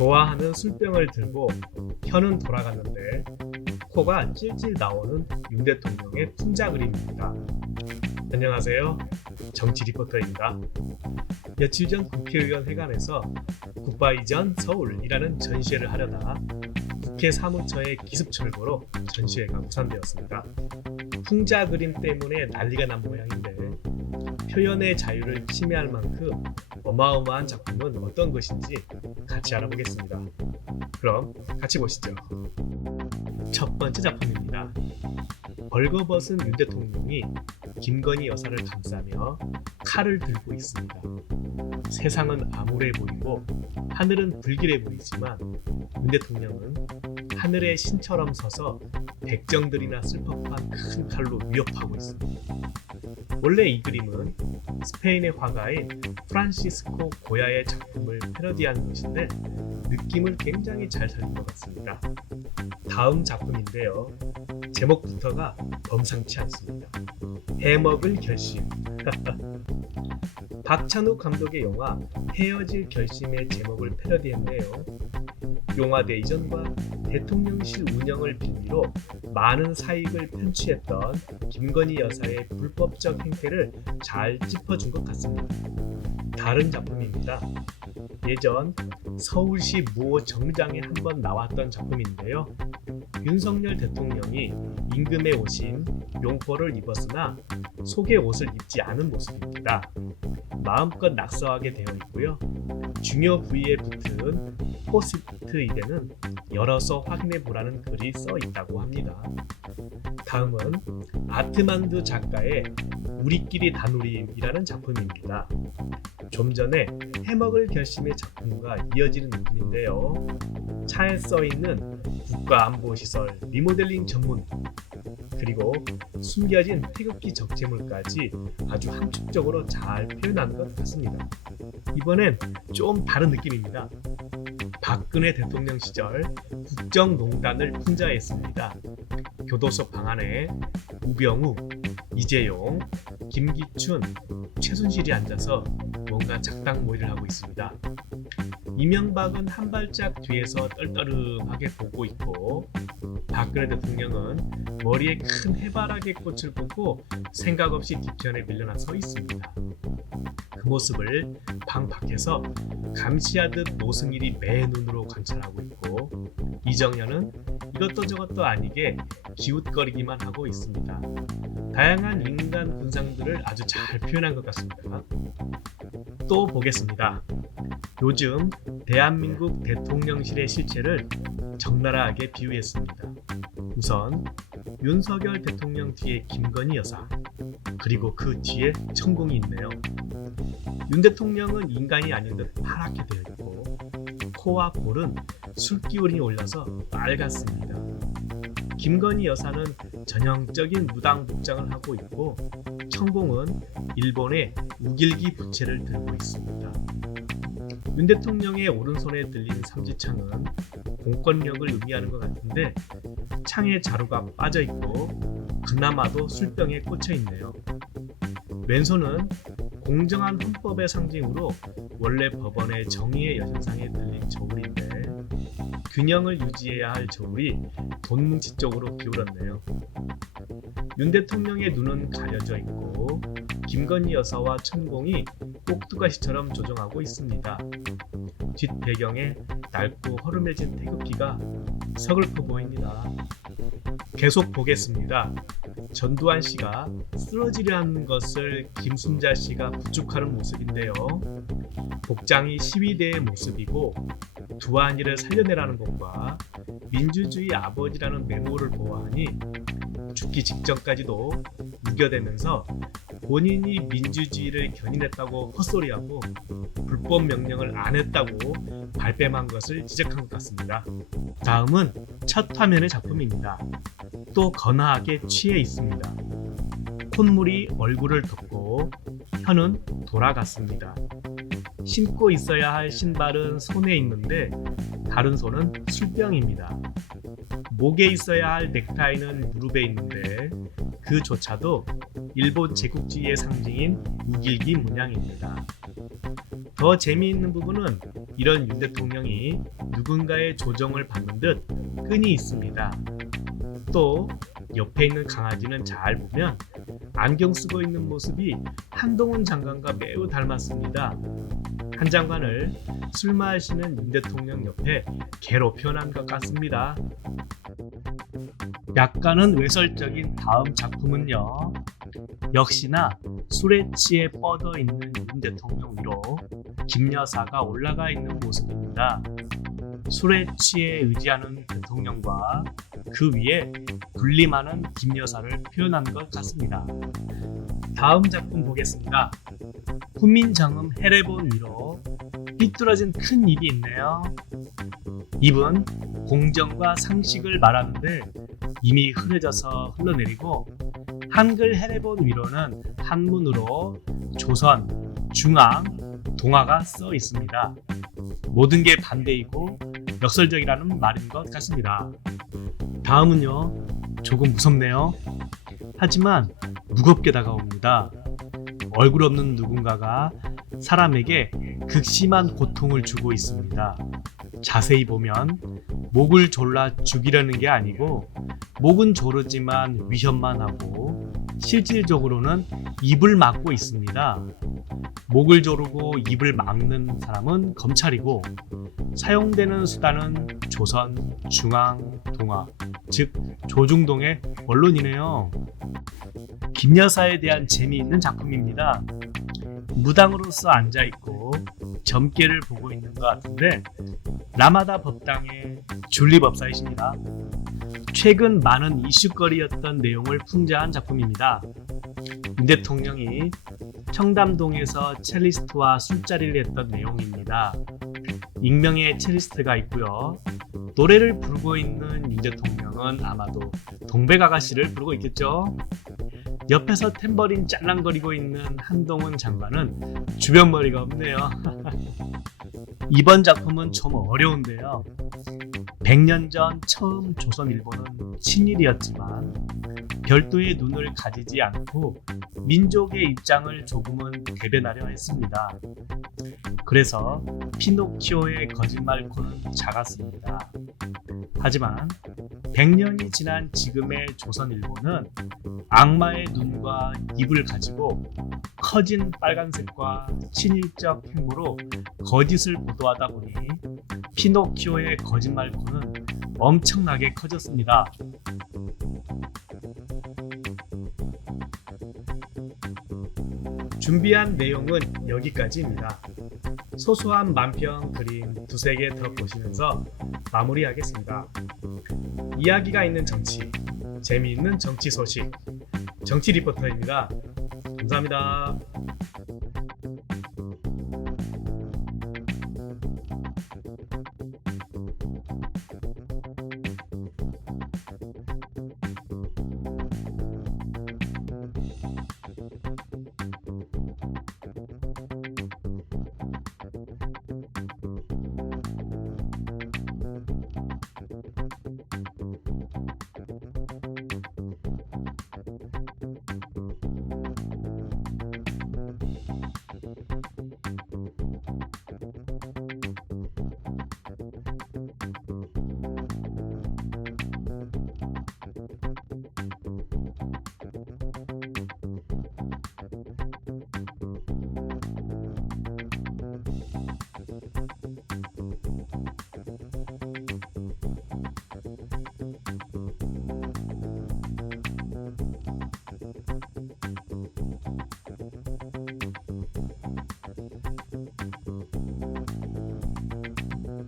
좋아하는 술병을 들고 혀는 돌아갔는데 코가 찔찔 나오는 윤 대통령의 풍자 그림입니다. 안녕하세요. 정치 리포터입니다. 며칠 전 국회의원 회관에서 국바 이전 서울이라는 전시회를 하려다 국회 사무처의 기습철거로 전시회가 무산되었습니다. 풍자 그림 때문에 난리가 난 모양인데 표현의 자유를 침해할 만큼 어마어마한 작품은 어떤 것인지 같이 알아보겠습니다. 그럼 같이 보시죠. 첫 번째 작품입니다. 벌거벗은 윤 대통령이 김건희 여사를 감싸며 칼을 들고 있습니다. 세상은 암울해 보이고 하늘은 불길해 보이지만 윤 대통령은 하늘의 신처럼 서서 백정들이나 쓸 법한 큰 칼로 위협하고 있습니다. 원래 이 그림은 스페인의 화가인 프란시스코 고야의 작품을 패러디한 것인데 느낌을 굉장히 잘 살린 것 같습니다. 다음 작품인데요. 제목부터가 범상치 않습니다. 해먹을 결심. 박찬욱 감독의 영화 헤어질 결심의 제목을 패러디했네요. 용화대 이전과 대통령실 운영을 빌미로 많은 사익을 편취했던 김건희 여사의 불법적 행태를 잘 짚어준 것 같습니다. 다른 작품입니다. 예전 서울시 모 정류장에 한번 나왔던 작품인데요. 윤석열 대통령이 임금의 옷인 용포를 입었으나 속의 옷을 입지 않은 모습입니다. 마음껏 낙서하게 되어 있고요. 중요 부위에 붙은 포스트잇에는 열어서 확인해 보라는 글이 써 있다고 합니다. 다음은 아트만드 작가의 우리끼리 다누림이라는 작품입니다. 좀 전에 해먹을 결심의 작품과 이어지는 느낌인데요. 차에 써 있는 국가안보시설 리모델링 전문 그리고 숨겨진 태극기 적재물까지 아주 함축적으로 잘 표현한 것 같습니다. 이번엔 좀 다른 느낌입니다. 박근혜 대통령 시절 국정농단을 풍자했습니다. 교도소 방 안에 우병우, 이재용, 김기춘, 최순실이 앉아서 뭔가 작당 모의를 하고 있습니다. 이명박은 한 발짝 뒤에서 떨떠름하게 보고 있고 박근혜 대통령은 머리에 큰 해바라기 꽃을 꽂고 생각 없이 뒤편에 밀려나 서 있습니다. 그 모습을 방 밖에서 감시하듯 노승일이 맨눈으로 관찰하고 있고 이정현은 이것도 저것도 아니게 기웃거리기만 하고 있습니다. 다양한 인간 군상들을 아주 잘 표현한 것 같습니다. 또 보겠습니다. 요즘 대한민국 대통령실의 실체를 적나라하게 비유했습니다. 우선 윤석열 대통령 뒤에 김건희 여사, 그리고 그 뒤에 천공이 있네요. 윤 대통령은 인간이 아닌 듯 파랗게 되어 있고 코와 볼은 술기운이 올라서 빨갛습니다. 김건희 여사는 전형적인 무당 복장을 하고 있고 천공은 일본의 우길기 부채를 들고 있습니다. 윤 대통령의 오른손에 들린 삼지창은 공권력을 의미하는 것 같은데 창에 자루가 빠져 있고 그나마도 술병에 꽂혀 있네요. 왼손은 공정한 헌법의 상징으로 원래 법원의 정의의 여신상에 들린 저울인데 균형을 유지해야 할 저울이 돈뭉치 쪽으로 기울었네요. 윤 대통령의 눈은 가려져 있고 김건희 여사와 천공이 꼭두가시처럼 조종하고 있습니다. 뒷배경에 낡고 허름해진 태극기가 서글퍼 보입니다. 계속 보겠습니다. 전두환 씨가 쓰러지려는 것을 김순자 씨가 부축하는 모습인데요. 복장이 시위대의 모습이고 두한이를 살려내라는 것과 민주주의 아버지라는 메모를 보아하니 죽기 직전까지도 우겨대면서 본인이 민주주의를 견인했다고 헛소리하고 불법 명령을 안 했다고 발뺌한 것을 지적한 것 같습니다. 다음은 첫 화면의 작품입니다. 또 거나하게 취해 있습니다. 콧물이 얼굴을 덮고 혀는 돌아갔습니다. 신고 있어야 할 신발은 손에 있는데 다른 손은 술병입니다. 목에 있어야 할 넥타이는 무릎에 있는데 그조차도 일본 제국주의의 상징인 우길기 문양입니다. 더 재미있는 부분은 이런 윤 대통령이 누군가의 조정을 받는 듯 끈이 있습니다. 또 옆에 있는 강아지는 잘 보면 안경 쓰고 있는 모습이 한동훈 장관과 매우 닮았습니다. 한 장관을 술 마시는 윤 대통령 옆에 개로 표현한 것 같습니다. 약간은 외설적인 다음 작품은요. 역시나 술에 취해 뻗어 있는 윤 대통령 위로 김 여사가 올라가 있는 모습입니다. 술에 취해 의지하는 대통령과 그 위에 군림하는 김 여사를 표현한 것 같습니다. 다음 작품 보겠습니다. 훈민정음 해례본 위로 삐뚤어진 큰 입이 있네요. 입은 공정과 상식을 말하는데 이미 흐려져서 흘러내리고 한글 해례본 위로는 한문으로 조선, 중앙, 동아가 써 있습니다. 모든 게 반대이고 역설적이라는 말인 것 같습니다. 다음은요, 조금 무섭네요. 하지만 무겁게 다가옵니다. 얼굴 없는 누군가가 사람에게 극심한 고통을 주고 있습니다. 자세히 보면 목을 졸라 죽이려는 게 아니고 목은 조르지만 위협만 하고 실질적으로는 입을 막고 있습니다. 목을 조르고 입을 막는 사람은 검찰이고 사용되는 수단은 조선, 중앙, 동아, 즉 조중동의 언론이네요. 김 여사에 대한 재미있는 작품입니다. 무당으로서 앉아있고 점괘를 보고 있는 것 같은데 라마다 법당의 줄리법사이십니다. 최근 많은 이슈거리였던 내용을 풍자한 작품입니다. 윤 대통령이 청담동에서 첼리스트와 술자리를 했던 내용입니다. 익명의 첼리스트가 있고요. 노래를 부르고 있는 윤 대통령은 아마도 동백아가씨를 부르고 있겠죠. 옆에서 탬버린 짤랑거리고 있는 한동훈 장관은 주변 머리가 없네요. 이번 작품은 좀 어려운데요. 100년 전 처음 조선일보는 친일이었지만 별도의 눈을 가지지 않고 민족의 입장을 조금은 대변하려 했습니다. 그래서 피노키오의 거짓말코는 작았습니다. 하지만 100년이 지난 지금의 조선일보는 악마의 눈과 입을 가지고 커진 빨간색과 친일적 행보로 거짓을 보도하다 보니 피노키오의 거짓말코는 엄청나게 커졌습니다. 준비한 내용은 여기까지입니다. 소소한 만평 그림 두세 개 들어보시면서 마무리하겠습니다. 이야기가 있는 정치, 재미있는 정치 소식, 정치 리포터입니다. 감사합니다.